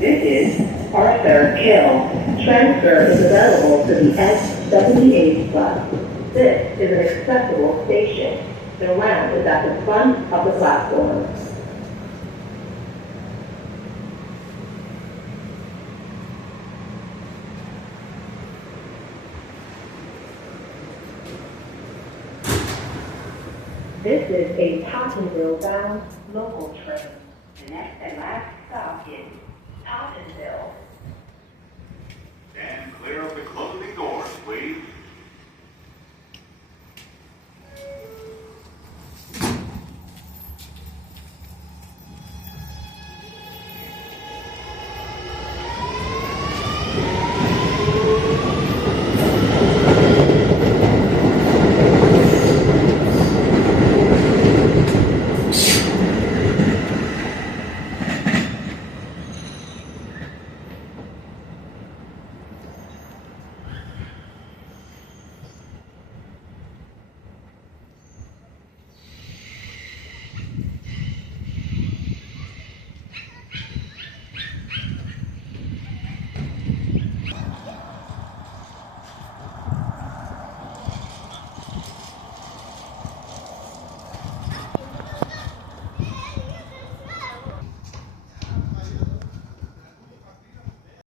This is Arthur Hill. Transfer is available to the S78 bus. This is an accessible station. The ramp is at the front of the platform. This is a Tottenville-bound local train. The next and last stop is Tottenville. Stand clear of the closing doors, please.